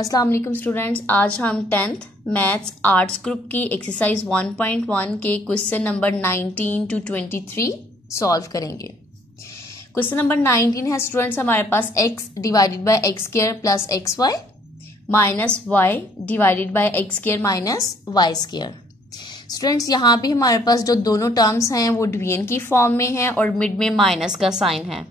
अस्सलाम वालेकुम स्टूडेंट्स, आज हम 10th मैथ्स आर्ट्स ग्रुप की एक्सरसाइज 1.1 के क्वेश्चन नंबर 19 to 23 सॉल्व करेंगे। क्वेश्चन नंबर 19 है स्टूडेंट्स हमारे पास x divided by x square plus x y minus y divided by x square minus y square. Students यहाँ भी हमारे पास जो दोनों टर्म्स हैं वो डिवीजन की फॉर्म में है और मिड में माइनस का साइन है।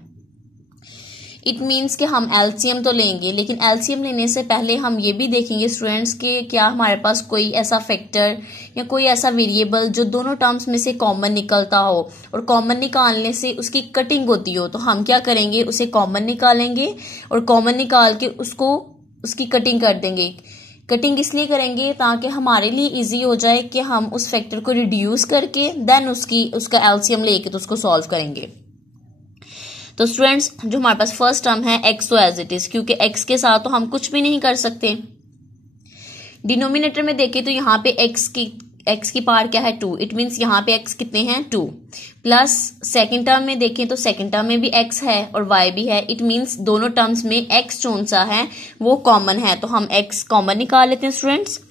इट मीन्स कि हम एलसीएम तो लेंगे, लेकिन एलसीएम लेने से पहले हम ये भी देखेंगे स्टूडेंट्स कि क्या हमारे पास कोई ऐसा फैक्टर या कोई ऐसा वेरिएबल जो दोनों टर्म्स में से कॉमन निकलता हो और कॉमन निकालने से उसकी कटिंग होती हो। तो हम क्या करेंगे, उसे कॉमन निकालेंगे और कॉमन निकाल के उसकी कटिंग कर देंगे। कटिंग इसलिए करेंगे ताकि हमारे लिए इजी हो जाए कि हम उस फैक्टर को रिड्यूस करके देन उसका एलसीएम लेके तो उसको सॉल्व करेंगे। तो स्टूडेंट्स जो हमारे पास फर्स्ट टर्म है x तो एज इट इज, क्योंकि x के साथ तो हम कुछ भी नहीं कर सकते। डिनोमिनेटर में देखें तो यहाँ पे x की पावर क्या है 2, इट मीन्स यहाँ पे x कितने हैं 2 प्लस सेकेंड टर्म में देखें तो सेकेंड टर्म में भी x है और y भी है। इट मीन्स दोनों टर्म्स में x कौन सा है वो कॉमन है, तो हम x कॉमन निकाल लेते हैं स्टूडेंट्स।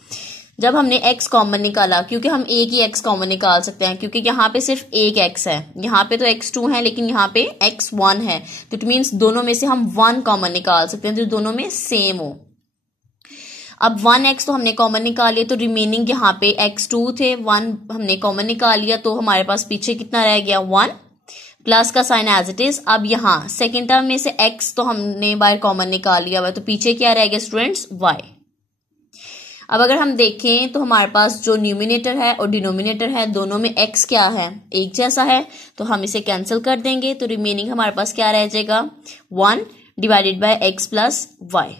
जब हमने x कॉमन निकाला, क्योंकि हम एक ही x कॉमन निकाल सकते हैं क्योंकि यहाँ पे सिर्फ एक x है, यहाँ पे तो x2 है लेकिन यहाँ पे x1 है, तो इट मीन्स दोनों में से हम 1 कॉमन निकाल सकते हैं जो दोनों में सेम हो। अब 1x तो हमने कॉमन निकाल लिया, तो रिमेनिंग यहाँ पे x2 थे, 1 हमने कॉमन निकाल लिया, तो हमारे पास पीछे कितना रह गया 1 प्लस का साइन एज इट इज। अब यहाँ सेकेंड टर्म में से x तो हमने बाहर कॉमन निकाल लिया हुआ, तो पीछे क्या रह गया स्टूडेंट्स y। अब अगर हम देखें तो हमारे पास जो न्यूमिनेटर है और डिनोमिनेटर है दोनों में x क्या है, एक जैसा है, तो हम इसे कैंसिल कर देंगे। तो रिमेनिंग हमारे पास क्या रह जाएगा 1 divided by x plus y.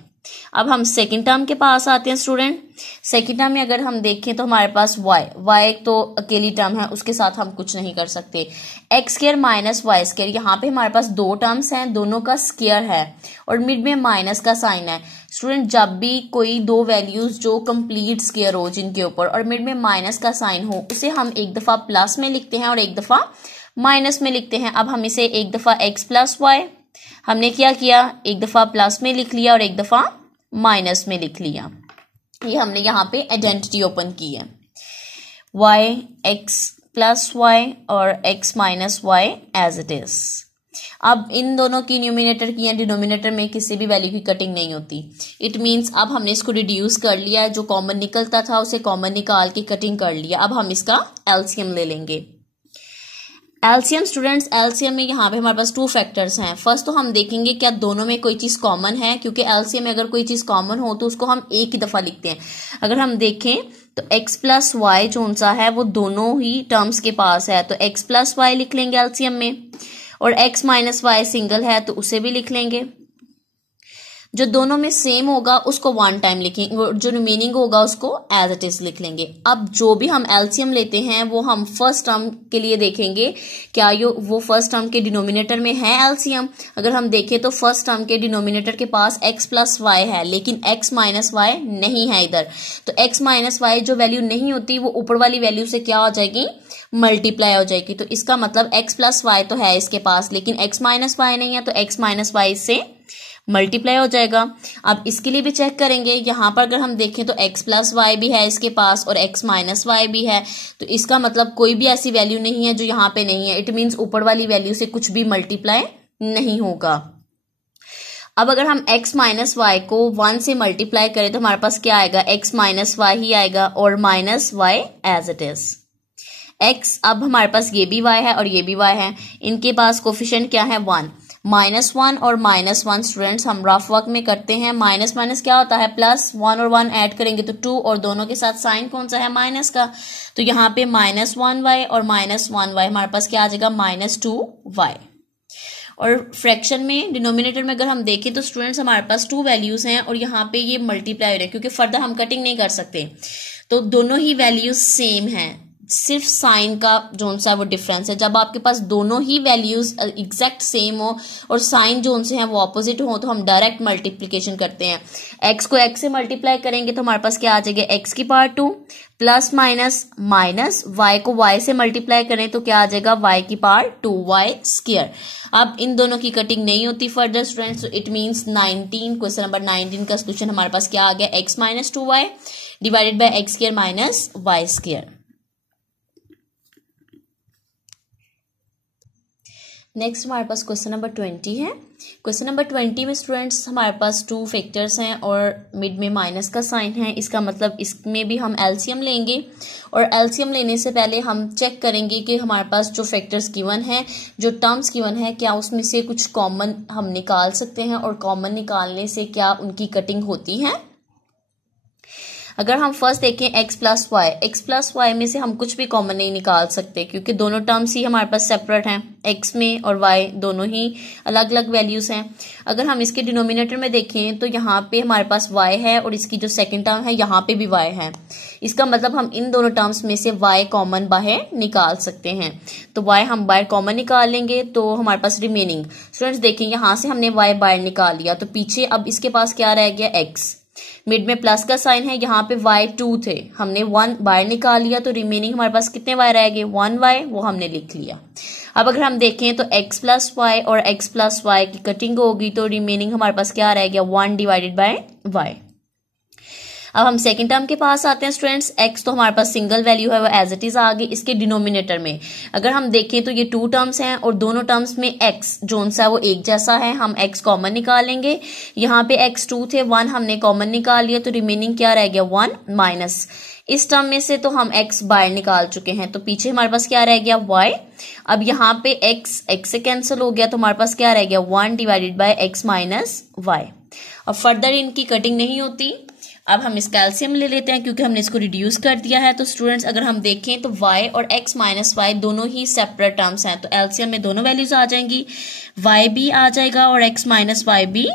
अब हम सेकेंड टर्म के पास आते हैं स्टूडेंट। सेकेंड टर्म में अगर हम देखें तो हमारे पास y तो अकेली टर्म है, उसके साथ हम कुछ नहीं कर सकते। X square minus y square, यहाँ पे हमारे पास दो टर्म्स हैं, दोनों का स्क्वायर है और मिड में माइनस का साइन है। स्टूडेंट जब भी कोई दो वैल्यूज जो कंप्लीट स्क्वायर हो जिनके ऊपर और मिड में माइनस का साइन हो, उसे हम एक दफा प्लस में लिखते हैं और एक दफा माइनस में लिखते हैं। अब हम इसे एक दफा x प्लस वाई हमने क्या किया, एक दफा प्लस में लिख लिया और एक दफा माइनस में लिख लिया। ये हमने यहाँ पे आइडेंटिटी ओपन की है, y x प्लस वाई और x minus y as it is. अब इन दोनों की न्यूमिनेटर की या डिनोमिनेटर में किसी भी वैल्यू की कटिंग नहीं होती। इट मीन्स अब हमने इसको रिड्यूस कर लिया, जो कॉमन निकलता था उसे कॉमन निकाल के कटिंग कर लिया। अब हम इसका एलसीएम ले लेंगे। एलसीएम स्टूडेंट्स, एलसीएम में यहाँ पे हमारे पास 2 फैक्टर्स हैं। फर्स्ट तो हम देखेंगे क्या दोनों में कोई चीज कॉमन है, क्योंकि एलसीएम में अगर कोई चीज कॉमन हो तो उसको हम एक ही दफा लिखते हैं। अगर हम देखें तो x प्लस वाई जो सा है वो दोनों ही टर्म्स के पास है, तो x प्लस वाई लिख लेंगे एलसीएम में, और x माइनस वाई सिंगल है तो उसे भी लिख लेंगे। जो दोनों में सेम होगा उसको 1 टाइम लिखेंगे, जो रिमेनिंग होगा उसको एज इट इज लिख लेंगे। अब जो भी हम एलसीएम लेते हैं वो हम फर्स्ट टर्म के लिए देखेंगे क्या वो फर्स्ट टर्म के डिनोमिनेटर में है एलसीएम। अगर हम देखें तो फर्स्ट टर्म के डिनोमिनेटर के पास x प्लस वाई है लेकिन x माइनस वाई नहीं है इधर, तो x माइनस वाई जो वैल्यू नहीं होती वो ऊपर वाली वैल्यू से क्या हो जाएगी, मल्टीप्लाई हो जाएगी। तो इसका मतलब x प्लस वाई तो है इसके पास लेकिन x माइनस वाई नहीं है, तो x माइनस वाई से मल्टीप्लाई हो जाएगा। अब इसके लिए भी चेक करेंगे, यहाँ पर अगर हम देखें तो x प्लस वाई भी है इसके पास और x माइनस वाई भी है, तो इसका मतलब कोई भी ऐसी वैल्यू नहीं है जो यहाँ पे नहीं है। इट मीन्स ऊपर वाली वैल्यू से कुछ भी मल्टीप्लाई नहीं होगा। अब अगर हम x माइनस वाई को 1 से मल्टीप्लाई करें तो हमारे पास क्या आएगा, x माइनस वाई ही आएगा और minus y as it is. x अब हमारे पास ये भी y है और ये भी y है, इनके पास कोफिशिएंट क्या है 1, -1 और -1। स्टूडेंट्स हम रफ वर्क में करते हैं, माइनस माइनस क्या होता है प्लस, 1 और 1 ऐड करेंगे तो 2 और दोनों के साथ साइन कौन सा है माइनस का, तो यहाँ पे -1y और -1y हमारे पास क्या आ जाएगा -2y। और फ्रैक्शन में डिनोमिनेटर में अगर हम देखें तो स्टूडेंट्स हमारे पास 2 वैल्यूज हैं और यहाँ पे ये मल्टीप्लाई हो रहे हैं क्योंकि फर्दर हम कटिंग नहीं कर सकते, तो दोनों ही वैल्यूज सेम हैं। सिर्फ साइन का जोन सा वो डिफरेंस है। जब आपके पास दोनों ही वैल्यूज एग्जैक्ट सेम हो और साइन जोन से हैं वो ऑपोजिट हो तो हम डायरेक्ट मल्टीप्लिकेशन करते हैं। एक्स को एक्स से मल्टीप्लाई करेंगे तो हमारे पास क्या आ जाएगा, एक्स की power 2 plus minus minus y को वाई से मल्टीप्लाई करें तो क्या आ जाएगा, वाई की पावर 2 वाई स्क्वायर। अब इन दोनों की कटिंग नहीं होती फर्दर स्टूडेंट्स, तो इट मीन्स 19 क्वेश्चन नंबर 19 का सोल्यूशन हमारे पास क्या आ गया, x minus 2y divided by x square minus y square. Next हमारे पास क्वेश्चन नंबर 20 है। क्वेश्चन नंबर 20 में स्टूडेंट्स हमारे पास 2 फैक्टर्स हैं और मिड में माइनस का साइन है। इसका मतलब इसमें भी हम एलसीएम लेंगे और एलसीएम लेने से पहले हम चेक करेंगे कि हमारे पास जो फैक्टर्स गिवन हैं, जो टर्म्स गिवन है, क्या उसमें से कुछ कॉमन हम निकाल सकते हैं और कॉमन निकालने से क्या उनकी कटिंग होती है। अगर हम फर्स्ट देखें एक्स प्लस वाई में से हम कुछ भी कॉमन नहीं निकाल सकते क्योंकि दोनों टर्म्स ही हमारे पास सेपरेट हैं। एक्स में और वाई दोनों ही अलग अलग वैल्यूज हैं। अगर हम इसके डिनोमिनेटर में देखें तो यहाँ पे हमारे पास वाई है और इसकी जो सेकंड टर्म है यहाँ पे भी वाई है। इसका मतलब हम इन दोनों टर्म्स में से वाई कॉमन बाहर निकाल सकते हैं। तो वाई हम बाहर कॉमन निकाल लेंगे तो हमारे पास रिमेनिंग स्टूडेंट्स देखें यहाँ से हमने वाई बाहर निकाल लिया तो पीछे अब इसके पास क्या रह गया, एक्स। मिड में प्लस का साइन है, यहाँ पे y 2 थे, हमने 1 बाहर निकाल लिया तो रिमेनिंग हमारे पास कितने y रह गए, 1y, वो हमने लिख लिया। अब अगर हम देखें तो x प्लस वाई और x प्लस वाई की कटिंग होगी तो रिमेनिंग हमारे पास क्या रह गया, 1 डिवाइडेड बाय y। अब हम सेकंड टर्म के पास आते हैं स्टूडेंट्स। x तो हमारे पास सिंगल वैल्यू है वो एज इट इज आ गई। इसके डिनोमिनेटर में अगर हम देखें तो ये 2 टर्म्स हैं और दोनों टर्म्स में x जोन सा वो एक जैसा है, हम x कॉमन निकालेंगे। यहाँ पे x 2 थे, 1 हमने कॉमन निकाल लिया तो रिमेनिंग क्या रह गया, 1 माइनस इस टर्म में से तो हम x बाहर निकाल चुके हैं तो पीछे हमारे पास क्या रह गया, y। अब यहाँ पे x से कैंसिल हो गया तो हमारे पास क्या रह गया, 1 divided by x minus y। अब फर्दर इनकी कटिंग नहीं होती। अब हम इसका एलसीएम ले लेते हैं क्योंकि हमने इसको रिड्यूस कर दिया है। तो स्टूडेंट्स अगर हम देखें तो y और x माइनस वाई दोनों ही सेपरेट टर्म्स हैं तो एलसीएम में दोनों वैल्यूज आ जाएंगी, y भी आ जाएगा और x माइनस वाई भी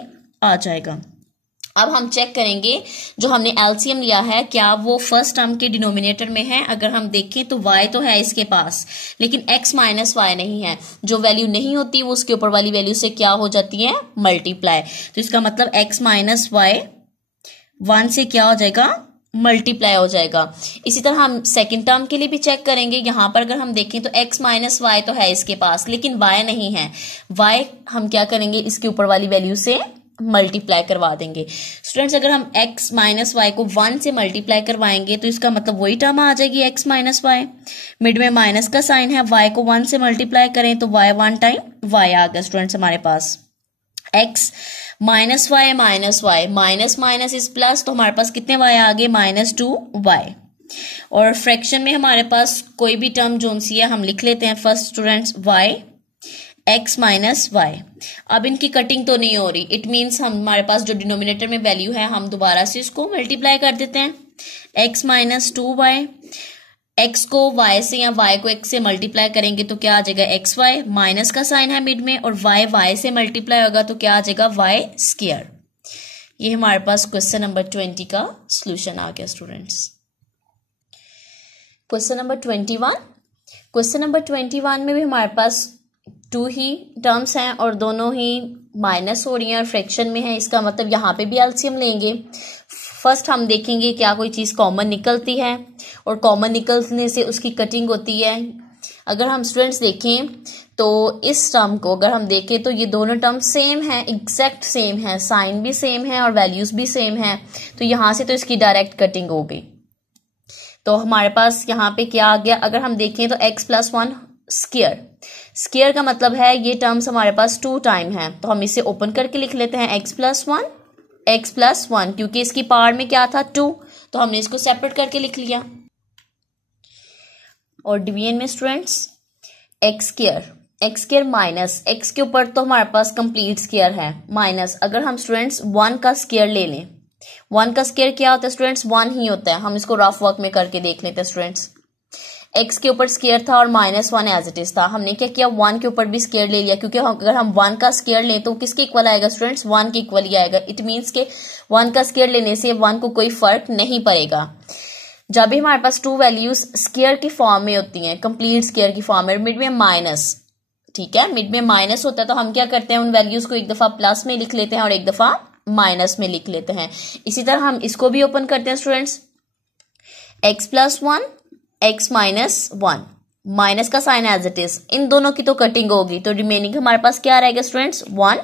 आ जाएगा। अब हम चेक करेंगे जो हमने एलसीएम लिया है क्या वो फर्स्ट टर्म के डिनोमिनेटर में है। अगर हम देखें तो y तो है इसके पास लेकिन x माइनस वाई नहीं है। जो वैल्यू नहीं होती वो उसके ऊपर वाली वैल्यू से क्या हो जाती है, मल्टीप्लाई। तो इसका मतलब x माइनस वाई 1 से क्या हो जाएगा, मल्टीप्लाई हो जाएगा। इसी तरह हम सेकंड टर्म के लिए भी चेक करेंगे। यहाँ पर अगर हम देखें तो x माइनस वाई तो है इसके पास लेकिन y नहीं है। y हम क्या करेंगे, इसके ऊपर वाली वैल्यू से मल्टीप्लाई करवा देंगे। स्टूडेंट्स अगर हम x माइनस वाई को 1 से मल्टीप्लाई करवाएंगे तो इसका मतलब वही टर्म आ जाएगी x माइनस वाई। मिड में माइनस का साइन है, y को 1 से मल्टीप्लाई करें तो y 1 टाइम y आ गया स्टूडेंट्स हमारे पास। x minus y minus minus is plus तो हमारे पास कितने y आ गए, माइनस 2y। और फ्रैक्शन में हमारे पास कोई भी टर्म जोन सी है हम लिख लेते हैं first students y x minus y. अब इनकी कटिंग तो नहीं हो रही, इट मीन्स हमारे पास जो डिनोमिनेटर में वैल्यू है हम दोबारा से इसको मल्टीप्लाई कर देते हैं। x माइनस 2y, x को y से या y को x से मल्टीप्लाई करेंगे तो क्या आ जाएगा, एक्स वाई। माइनस का साइन है मिड में और y से मल्टीप्लाई होगा तो क्या आ जाएगा, y स्क्वायर। ये हमारे पास क्वेश्चन नंबर 20 का सॉल्यूशन आ गया students. Question number 21। Question number 21 में भी हमारे पास 2 ही टर्म्स हैं और दोनों ही माइनस हो रही हैं और फ्रैक्शन में है। इसका मतलब यहाँ पे भी एलसीएम लेंगे। फर्स्ट हम देखेंगे क्या कोई चीज़ कॉमन निकलती है और कॉमन निकलने से उसकी कटिंग होती है। अगर हम स्टूडेंट्स देखें तो इस टर्म को अगर हम देखें तो ये दोनों टर्म सेम है, एग्जैक्ट सेम है, साइन भी सेम है और वैल्यूज भी सेम है तो यहाँ से तो इसकी डायरेक्ट कटिंग हो गई। तो हमारे पास यहाँ पे क्या आ गया, अगर हम देखें तो x प्लस 1 स्क्वायर का मतलब है ये टर्म्स हमारे पास 2 टाइम है तो हम इसे ओपन करके लिख लेते हैं x प्लस 1 क्योंकि इसकी पावर में क्या था 2 तो हमने इसको सेपरेट करके लिख लिया। और डिवीजन में students x square minus x के ऊपर तो हमारे पास कंप्लीट स्क्वायर है माइनस, अगर हम स्टूडेंट्स 1 का स्क्वायर ले लें, 1 का स्क्वायर क्या होता है स्टूडेंट्स, 1 ही होता है। हम इसको रफ वर्क में करके देख लेते हैं स्टूडेंट्स। x के ऊपर स्क्वायर था और -1 एज इट इज था, हमने क्या किया 1 के ऊपर भी स्क्वायर ले लिया क्योंकि अगर हम 1 का स्क्वायर लें तो किसके इक्वल आएगा स्टूडेंट्स, 1 के इक्वल ही आएगा। इट मीन्स के 1 का स्क्वायर लेने से 1 को कोई फर्क नहीं पड़ेगा। जब भी हमारे पास टू वैल्यूज स्क्वायर की फॉर्म में होती हैं, कंप्लीट स्क्वायर की फॉर्म में, मिड में माइनस, ठीक है, मिड में माइनस होता है, तो हम क्या करते हैं, उन वैल्यूज को एक दफा प्लस में लिख लेते हैं और एक दफा माइनस में लिख लेते हैं। इसी तरह हम इसको भी ओपन करते हैं स्टूडेंट्स, x+1 x-1, माइनस का साइन एज इट इज, इन दोनों की तो कटिंग होगी, तो रिमेनिंग हमारे पास क्या रहेगा स्टूडेंट्स 1।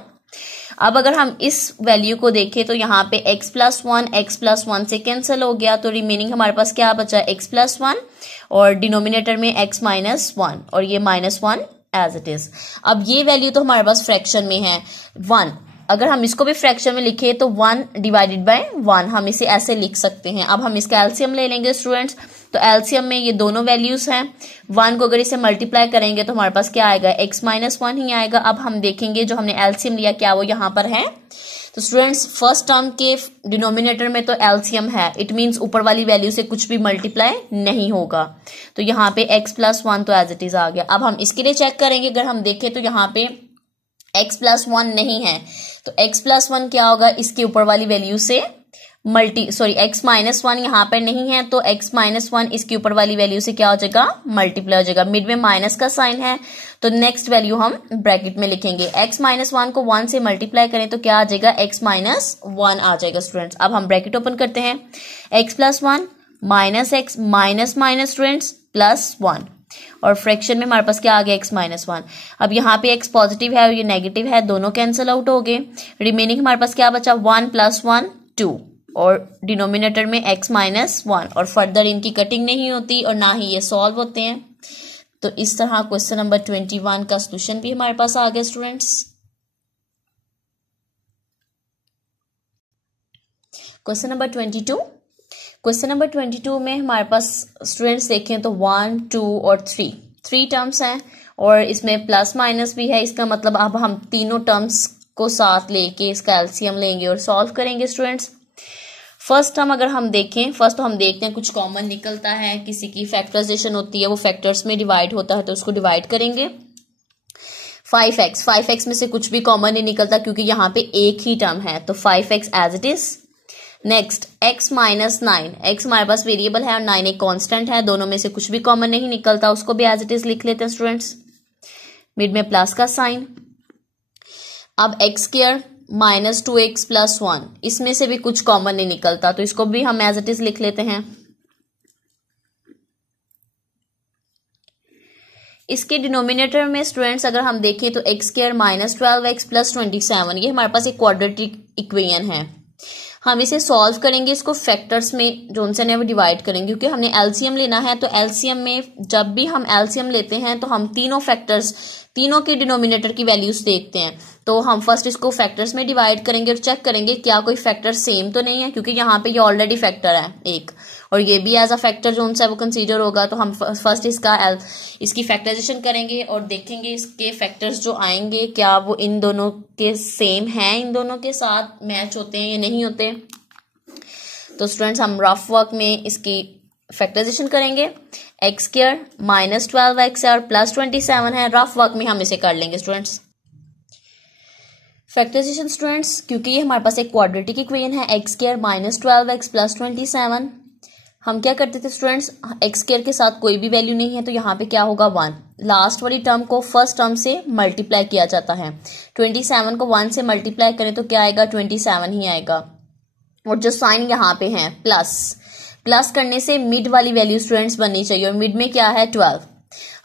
अब अगर हम इस वैल्यू को देखें तो यहाँ पे x+1 से कैंसिल हो गया, तो रिमेनिंग हमारे पास क्या बचा, x+1 और डिनोमिनेटर में x-1 और ये -1 एज इट इज। अब ये वैल्यू तो हमारे पास फ्रैक्शन में है 1, अगर हम इसको भी फ्रैक्शन में लिखे तो 1 डिवाइडेड बाय 1, हम इसे ऐसे लिख सकते हैं। अब हम इसका एलसीएम ले लेंगे स्टूडेंट्स, तो एलसीएम में ये दोनों वैल्यूज हैं, 1 को अगर इसे मल्टीप्लाई करेंगे तो हमारे पास क्या आएगा, x-1 ही आएगा। अब हम देखेंगे जो हमने एलसीएम लिया क्या वो यहाँ पर है, तो स्टूडेंट्स फर्स्ट टर्म के डिनोमिनेटर में तो एलसीएम है, इट मीन्स ऊपर वाली वैल्यू से कुछ भी मल्टीप्लाई नहीं होगा, तो यहाँ पे x+1 तो एज इट इज आ गया। अब हम इसके लिए चेक करेंगे, अगर हम देखें तो यहाँ पे x+1 नहीं है, तो x+1 क्या होगा, इसके ऊपर वाली वैल्यू से x-1 यहाँ पर नहीं है, तो x-1 इसके ऊपर वाली वैल्यू से क्या हो जाएगा, मल्टीप्लाई हो जाएगा। मिड में माइनस का साइन है, तो नेक्स्ट वैल्यू हम ब्रैकेट में लिखेंगे, x-1 को 1 से मल्टीप्लाई करें तो क्या आ जाएगा, x-1 आ जाएगा स्टूडेंट्स। अब हम ब्रैकेट ओपन करते हैं, x+1 minus x minus minus students +1 और फ्रैक्शन में हमारे पास क्या आ गया, x-1। अब यहाँ पे x पॉजिटिव है और ये नेगेटिव है, दोनों कैंसिल आउट हो गए, रिमेनिंग हमारे पास क्या बचा, 1 + 1 2 और डिनोमिनेटर में x-1 और फर्दर इनकी कटिंग नहीं होती और ना ही ये सॉल्व होते हैं। तो इस तरह क्वेश्चन नंबर 21 का सॉल्यूशन भी हमारे पास आ गया स्टूडेंट्स। क्वेश्चन नंबर 22 में हमारे पास स्टूडेंट्स देखें तो 1 2 और 3 टर्म्स हैं और इसमें प्लस माइनस भी है, इसका मतलब अब हम तीनों टर्म्स को साथ लेके इसका एलसीएम लेंगे और सॉल्व करेंगे स्टूडेंट्स। फर्स्ट टर्म अगर हम देखें, फर्स्ट तो हम देखते हैं कुछ कॉमन निकलता है, किसी की फैक्टराइजेशन होती है वो फैक्टर्स में डिवाइड होता है तो उसको डिवाइड करेंगे। 5x में से कुछ भी कॉमन नहीं निकलता क्योंकि यहाँ पे एक ही टर्म है, तो 5x as it is. Next x-9, x हमारे पास वेरिएबल है और 9 एक कांस्टेंट है, दोनों में से कुछ भी कॉमन नहीं निकलता, उसको भी एज इट इज लिख लेते हैं स्टूडेंट्स, मिड में प्लस का साइन। अब x² -2x + 1, इसमें से भी कुछ कॉमन नहीं निकलता तो इसको भी हम एज इट इज लिख लेते हैं। इसके डिनोमिनेटर में स्टूडेंट्स अगर हम देखें तो x² -12x + 27, ये हमारे पास एक क्वाड्रेटिक इक्वेशन है, हम इसे सॉल्व करेंगे, इसको फैक्टर्स में जो उनसे ने वो डिवाइड करेंगे क्योंकि हमने एलसीएम लेना है। तो एलसीएम में जब भी हम एलसीएम लेते हैं तो हम तीनों फैक्टर्स, तीनों के डिनोमिनेटर की वैल्यूज देखते हैं, तो हम फर्स्ट इसको फैक्टर्स में डिवाइड करेंगे और चेक करेंगे क्या कोई फैक्टर सेम तो नहीं है, क्योंकि यहाँ पे ये ऑलरेडी फैक्टर है एक और ये भी एज अ फैक्टर जो उनसे वो कंसीडर होगा, तो हम फर्स्ट इसकी फैक्टराइजेशन करेंगे और देखेंगे इसके फैक्टर्स जो आएंगे क्या वो इन दोनों के सेम हैं, इन दोनों के साथ मैच होते हैं या नहीं होते। तो स्टूडेंट्स हम रफ वर्क में इसकी फैक्टराइजेशन करेंगे, x² -12x है और +27 है, रफ वर्क में हम इसे कर लेंगे स्टूडेंट्स। फैक्टराइजेशन स्टूडेंट्स, क्योंकि ये हमारे पास एक क्वाड्रेटिक इक्वेशन है, x² -12x + 27, हम क्या करते थे स्टूडेंट्स, x² के साथ कोई भी वैल्यू नहीं है तो यहाँ पे क्या होगा 1, लास्ट वाली टर्म को फर्स्ट टर्म से मल्टीप्लाई किया जाता है, 27 को 1 से मल्टीप्लाई करें तो क्या आएगा, 27 ही आएगा। और जो साइन यहाँ पे है प्लस करने से मिड वाली वैल्यू स्टूडेंट्स बननी चाहिए और मिड में क्या है 12।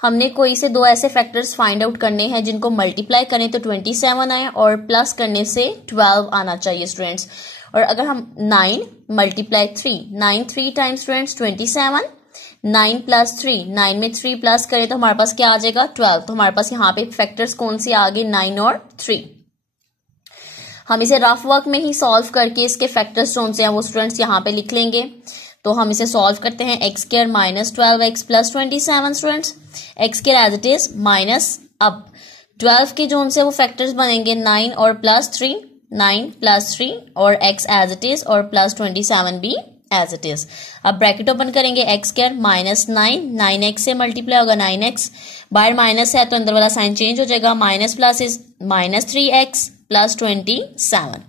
हमने कोई से दो ऐसे फैक्टर्स फाइंड आउट करने हैं जिनको मल्टीप्लाई करें तो 27 आए और प्लस करने से 12 आना चाहिए स्टूडेंट्स। और अगर हम 9 × 3 टाइम्स स्टूडेंट्स 27, 9 + 3, 9 में 3 प्लस करें तो हमारे पास क्या आ जाएगा 12, तो हमारे पास यहाँ पे फैक्टर्स कौन से आ गए 9 और 3। हम इसे रफ वर्क में ही सॉल्व करके इसके फैक्टर्स कौन से हैं वो स्टूडेंट्स यहाँ पे लिख लेंगे। तो हम इसे सॉल्व करते हैं, x² -12x + 27 students, x² as it is minus, अब 12 के जो उनसे वो फैक्टर्स बनेंगे 9 और +3, 9 + 3 और x एज इट इज और +27 भी एज इट इज। अब ब्रैकेट ओपन करेंगे, x² -9, 9x से मल्टीप्लाई होगा 9x, बाहर माइनस है तो अंदर वाला साइन चेंज हो जाएगा, minus plus is -3x + 27,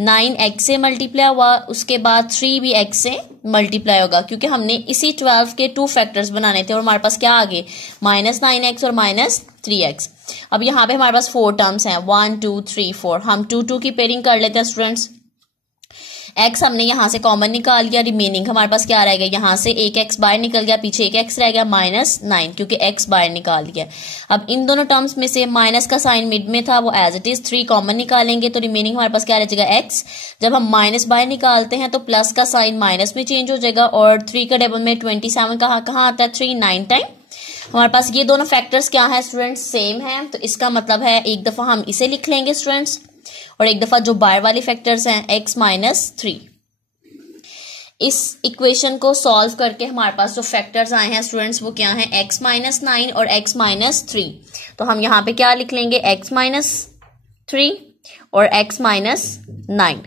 9x से मल्टीप्लाई हुआ, उसके बाद 3 भी x से मल्टीप्लाई होगा, क्योंकि हमने इसी 12 के 2 फैक्टर्स बनाने थे और हमारे पास क्या आ गए -9x और -3x। अब यहाँ पे हमारे पास 4 टर्म्स हैं 1 2 3 4। हम 2 2 की पेयरिंग कर लेते हैं स्टूडेंट्स। x हमने यहाँ से कॉमन निकाल लिया, रिमेनिंग हमारे पास क्या रह गया, यहाँ से एक x बाहर निकल गया, पीछे एक x रह गया -9 क्योंकि x बाहर निकाल लिया। अब इन दोनों टर्म्स में से माइनस का साइन मिड में था, वो एज इट इज 3 कॉमन निकालेंगे तो रिमेनिंग हमारे पास क्या रह जाएगा x। जब हम माइनस बाहर निकालते हैं तो प्लस का साइन माइनस में चेंज हो जाएगा और 3 का डबल में 27 कहाँ आता है 3 9 टाइम। हमारे पास ये दोनों फैक्टर्स क्या है स्टूडेंट्स, सेम है, तो इसका मतलब है एक दफा हम इसे लिख लेंगे स्टूडेंट्स और एक दफा जो बाहर वाले फैक्टर्स हैं x -3। इस इक्वेशन को सॉल्व करके हमारे पास जो फैक्टर्स आए हैं स्टूडेंट्स वो क्या हैं, x -9 और x -3। तो हम यहाँ पे क्या लिख लेंगे, x -3 और x -9।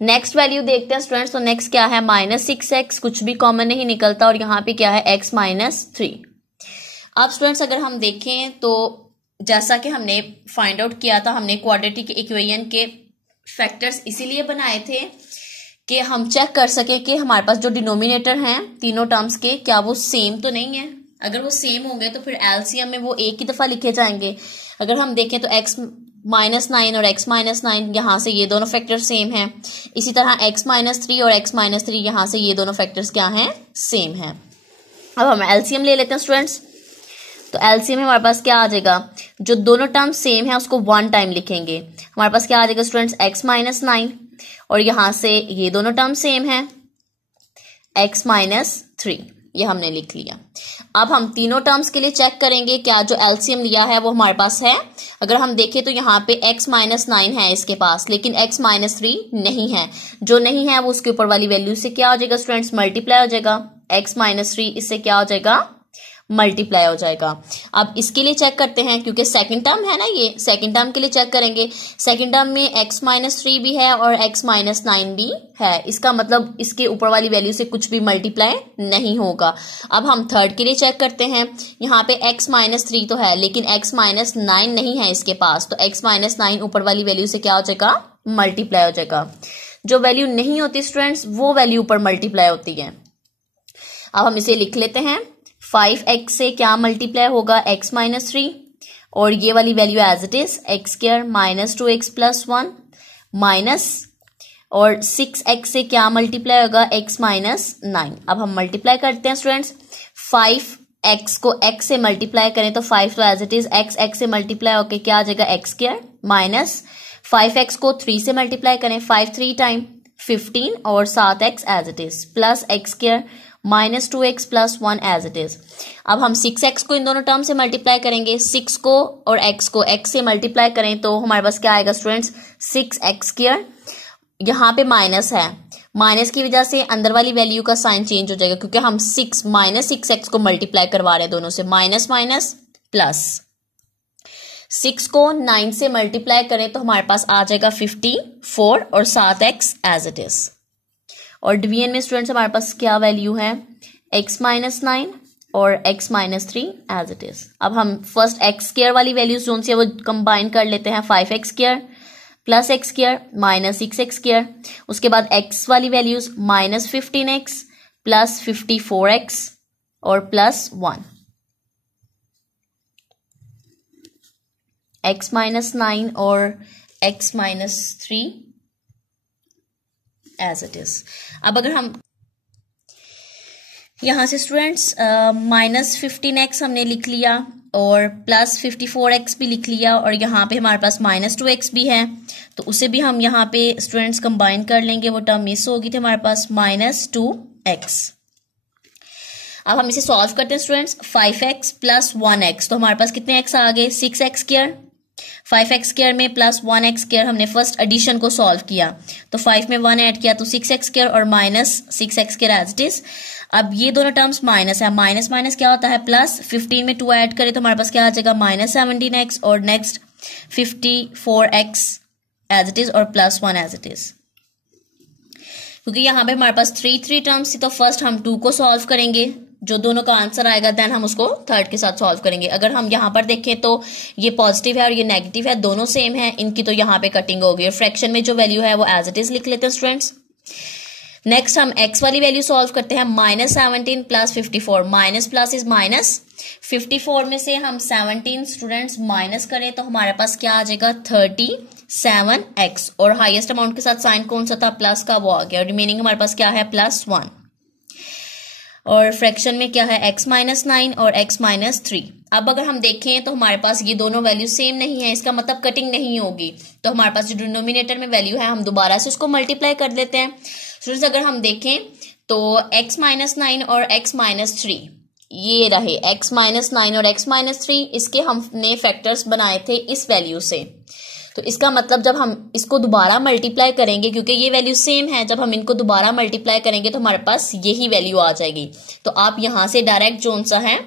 नेक्स्ट वैल्यू देखते हैं स्टूडेंट्स, तो नेक्स्ट क्या है -6x, कुछ भी कॉमन नहीं निकलता और यहाँ पे क्या है x -3। अब स्टूडेंट्स अगर हम देखें तो जैसा कि हमने फाइंड आउट किया था, हमने क्वाड्रेटिक इक्वेशन के फैक्टर्स इसीलिए बनाए थे कि हम चेक कर सके कि हमारे पास जो डिनोमिनेटर हैं तीनों टर्म्स के क्या वो सेम तो नहीं है। अगर वो सेम होंगे तो फिर एलसीएम में वो एक ही दफा लिखे जाएंगे। अगर हम देखें तो x -9 और x -9 यहाँ से ये दोनों फैक्टर सेम हैं, इसी तरह x -3 और x -3 यहाँ से ये दोनों फैक्टर्स क्या हैं, सेम हैं। अब हम एलसीएम ले लेते हैं स्टूडेंट्स। तो एलसीएम में हमारे पास क्या आ जाएगा, जो दोनों टर्म सेम है उसको 1 टाइम लिखेंगे। हमारे पास क्या आ जाएगा स्टूडेंट्स, x -9 और यहां से ये दोनों टर्म सेम है x -3, ये हमने लिख लिया। अब हम तीनों टर्म्स के लिए चेक करेंगे क्या जो एलसीएम लिया है वो हमारे पास है। अगर हम देखें तो यहाँ पे x -9 है इसके पास, लेकिन x -3 नहीं है। जो नहीं है वो उसके ऊपर वाली वैल्यू से क्या हो जाएगा स्टूडेंट्स, मल्टीप्लाई हो जाएगा। x -3 इससे क्या हो जाएगा, मल्टीप्लाई हो जाएगा। अब इसके लिए चेक करते हैं, क्योंकि सेकंड टर्म है ना, ये सेकंड टर्म के लिए चेक करेंगे। सेकंड टर्म में x -3 भी है और x -9 भी है, इसका मतलब इसके ऊपर वाली वैल्यू से कुछ भी मल्टीप्लाई नहीं होगा। अब हम थर्ड के लिए चेक करते हैं। यहाँ पे x -3 तो है लेकिन x -9 नहीं है इसके पास, तो x -9 ऊपर वाली वैल्यू से क्या हो जाएगा, मल्टीप्लाई हो जाएगा। जो वैल्यू नहीं होती स्टूडेंट्स वो वैल्यू ऊपर मल्टीप्लाई होती है। अब हम इसे लिख लेते हैं। 5x से क्या मल्टीप्लाई होगा, x -3 और ये वाली value as it is x² -2x + 1 minus, और 6x से क्या मल्टीप्लाई होगा, x -9। अब हम मल्टीप्लाई करते हैं स्टूडेंट्स। 5x को x से मल्टीप्लाई करें तो 5 तो एज इट इज x से मल्टीप्लाई होके क्या आ जाएगा, x² माइनस 5x को 3 से मल्टीप्लाई करें, 5 3 टाइम 15 और 7x as it is plus x² -2x + 1 as it is. अब हम 6x को इन दोनों टर्म से मल्टीप्लाई करेंगे। 6 को और x को x से मल्टीप्लाई करें तो हमारे पास क्या आएगा स्टूडेंट्स, 6x²। यहाँ पे माइनस है, माइनस की वजह से अंदर वाली वैल्यू का साइन चेंज हो जाएगा, क्योंकि हम 6 को मल्टीप्लाई करवा रहे हैं दोनों से, माइनस माइनस प्लस। 6 को 9 से मल्टीप्लाई करें तो हमारे पास आ जाएगा 54 और 7x एज इट इज। और डिवीजन में स्टूडेंट्स हमारे पास क्या वैल्यू है, x -9 और x -3 एज इट इज। अब हम फर्स्ट x² वाली वैल्यूज जो सी है वो कंबाइन कर लेते हैं, 5x² प्लस x² -6x²। उसके बाद x वाली वैल्यूज -15x प्लस 54x और प्लस 1। x -9 और x -3 एज इट इज। अब अगर हम यहां से स्टूडेंट्स -15x हमने लिख लिया और प्लस 54x भी लिख लिया और यहाँ पे हमारे पास -2x भी है, तो उसे भी हम यहाँ पे स्टूडेंट्स कंबाइन कर लेंगे। वो टर्म मिस होगी थी हमारे पास -2x। अब हम इसे सॉल्व करते हैं स्टूडेंट्स। 5x + 1x, तो हमारे पास कितने x आ गए, 6x²। 5x² में प्लस 1x² हमने फर्स्ट एडिशन को सॉल्व किया, तो 5 में 1 ऐड किया तो 6x² और -6x² एज इट इज। अब ये दोनों टर्म्स माइनस है, माइनस माइनस क्या होता है प्लस। 15 में 2 ऐड करें तो हमारे पास क्या आ जाएगा, -17x और next 54x as it is और प्लस 1 एज इट इज। क्योंकि यहाँ पे हमारे पास 3 टर्म्स थी तो फर्स्ट हम 2 को सॉल्व करेंगे, जो दोनों का आंसर आएगा देन हम उसको थर्ड के साथ सॉल्व करेंगे। अगर हम यहाँ पर देखें तो ये पॉजिटिव है और ये नेगेटिव है, दोनों सेम है, इनकी तो यहाँ पे कटिंग होगी और फ्रैक्शन में जो वैल्यू है वो एज इट इज लिख लेते हैं स्टूडेंट्स। नेक्स्ट हम x वाली वैल्यू सॉल्व करते हैं। -17 plus 54, minus plus is minus, 54 में से हम 17 स्टूडेंट्स माइनस करें तो हमारे पास क्या आ जाएगा 37x, और हाईएस्ट अमाउंट के साथ साइन कौन सा था, प्लस का, वो आ गया। रिमेनिंग हमारे पास क्या है +1, और फ्रैक्शन में क्या है x -9 और x -3। अब अगर हम देखें तो हमारे पास ये दोनों वैल्यू सेम नहीं है, इसका मतलब कटिंग नहीं होगी, तो हमारे पास जो डिनोमिनेटर में वैल्यू है हम दोबारा से उसको मल्टीप्लाई कर देते हैं। स्टूडेंट्स अगर हम देखें तो x -9 और x -3 ये रहे, x -9 और x -3, इसके हमने फैक्टर्स बनाए थे इस वैल्यू से। तो इसका मतलब जब हम इसको दोबारा मल्टीप्लाई करेंगे, क्योंकि ये वैल्यू सेम है, जब हम इनको दोबारा मल्टीप्लाई करेंगे तो हमारे पास यही वैल्यू आ जाएगी। तो आप यहां से डायरेक्ट जोन सा है,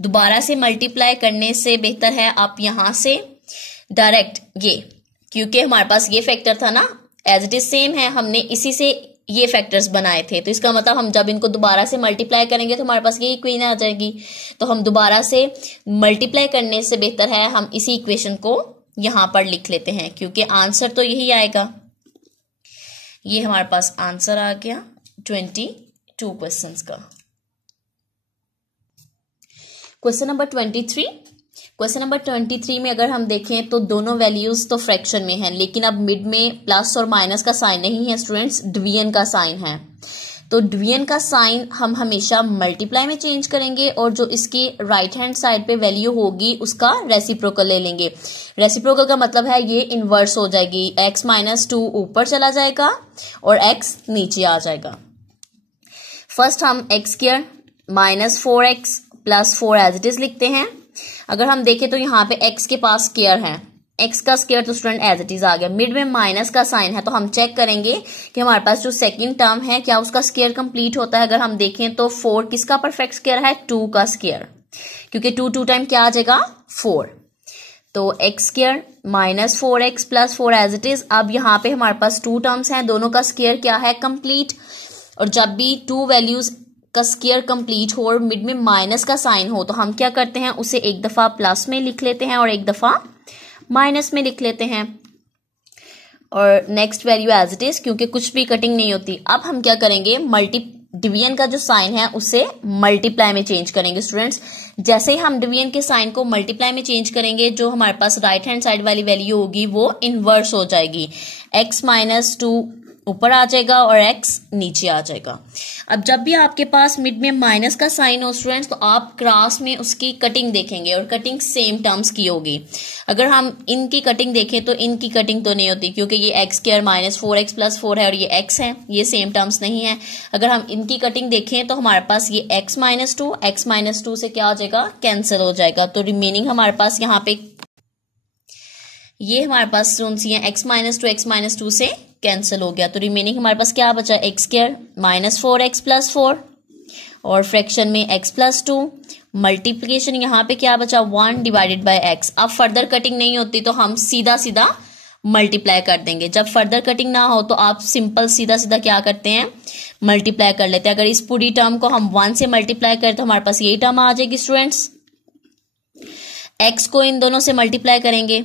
दोबारा से मल्टीप्लाई करने से बेहतर है आप यहां से डायरेक्ट ये, क्योंकि हमारे पास ये फैक्टर था ना, एज इट इज सेम है, हमने इसी से ये फैक्टर्स बनाए थे। तो इसका मतलब हम जब इनको दोबारा से मल्टीप्लाई करेंगे तो हमारे पास ये इक्वेशन आ जाएगी। तो हम दोबारा से मल्टीप्लाई करने से बेहतर है हम इसी इक्वेशन को यहां पर लिख लेते हैं, क्योंकि आंसर तो यही आएगा। ये हमारे पास आंसर आ गया 22 क्वेश्चंस का। Question number 23। क्वेश्चन नंबर 23 में अगर हम देखें तो दोनों वैल्यूज तो फ्रैक्शन में हैं, लेकिन अब मिड में प्लस और माइनस का साइन नहीं है स्टूडेंट्स, डिवीजन का साइन है। तो डिवीजन का साइन हम हमेशा मल्टीप्लाई में चेंज करेंगे, और जो इसकी राइट हैंड साइड पे वैल्यू होगी उसका रेसिप्रोकल ले लेंगे। रेसिप्रोकल का मतलब है ये इनवर्स हो जाएगी, x -2 ऊपर चला जाएगा और x नीचे आ जाएगा। फर्स्ट हम x² -4x + 4 as it is लिखते हैं। अगर हम देखें तो यहाँ पे x के पास स्क्वायर है, x का स्क्वायर तो स्टूडेंट एज इट इज आ गया। मिड में माइनस का साइन है, तो हम चेक करेंगे कि हमारे पास जो सेकंड टर्म है क्या उसका स्क्वायर कंप्लीट होता है। अगर हम देखें तो 4 किसका परफेक्ट स्क्वायर है, 2 का स्क्वायर, क्योंकि 2 टाइम क्या आ जाएगा 4। तो x² -4x + 4 as it is. अब यहाँ पे हमारे पास 2 टर्म्स हैं, दोनों का स्क्वायर क्या है कंप्लीट, और जब भी 2 वैल्यूज का स्क्वायर कंप्लीट हो और मिड में माइनस का साइन हो तो हम क्या करते हैं, उसे एक दफा प्लस में लिख लेते हैं और एक दफा माइनस में लिख लेते हैं, और next value as it is, क्योंकि कुछ भी कटिंग नहीं होती। अब हम क्या करेंगे, डिवीजन का जो साइन है उसे मल्टीप्लाई में चेंज करेंगे स्टूडेंट्स। जैसे ही हम डिवीजन के साइन को मल्टीप्लाई में चेंज करेंगे, जो हमारे पास राइट हैंड साइड वाली वैल्यू होगी वो इनवर्स हो जाएगी, x -2 ऊपर आ जाएगा और x नीचे आ जाएगा। अब जब भी आपके पास मिड में माइनस का साइन हो स्टूडेंट्स, तो आप क्रॉस में उसकी कटिंग देखेंगे, और कटिंग सेम टर्म्स की होगी। अगर हम इनकी कटिंग देखें तो इनकी कटिंग तो नहीं होती, क्योंकि ये x² -4x + 4 है और ये x है, ये सेम टर्म्स नहीं है। अगर हम इनकी कटिंग देखें तो हमारे पास ये x -2 से क्या हो जाएगा, कैंसिल हो जाएगा। तो रिमेनिंग हमारे पास यहाँ पे ये हमारे पास कौन सी है, x -2 से कैंसिल हो गया। तो रिमेनिंग हमारे पास क्या बचा, x² -4x + 4, और फ्रैक्शन में x + 2, मल्टीप्लिकेशन यहाँ पे क्या बचा 1/x। अब फर्दर कटिंग नहीं होती तो हम सीधा सीधा मल्टीप्लाई कर देंगे। जब फर्दर कटिंग ना हो तो आप सिंपल सीधा सीधा क्या करते हैं, मल्टीप्लाई कर लेते हैं। अगर इस पूरी टर्म को हम 1 से मल्टीप्लाई करें तो हमारे पास यही टर्म आ जाएगी स्टूडेंट्स। x को इन दोनों से मल्टीप्लाई करेंगे,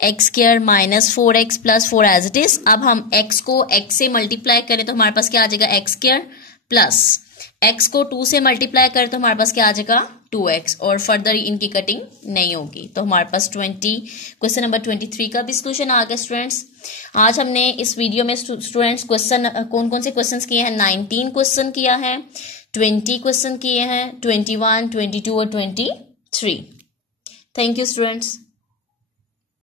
x² -4x + 4 as it is. अब हम x को x से मल्टीप्लाई करें तो हमारे पास क्या आ जाएगा, x² प्लस x को 2 से मल्टीप्लाई करें तो हमारे पास क्या आ जाएगा 2x, और फर्दर इनकी कटिंग नहीं होगी। तो हमारे पास क्वेश्चन नंबर 23 का भी सोल्यूशन आ गया स्टूडेंट्स। आज हमने इस वीडियो में स्टूडेंट्स क्वेश्चन कौन कौन से क्वेश्चन किए हैं, 19 क्वेश्चन किया है, 20 क्वेश्चन किए हैं, 21, 22 और 23। Thank you students.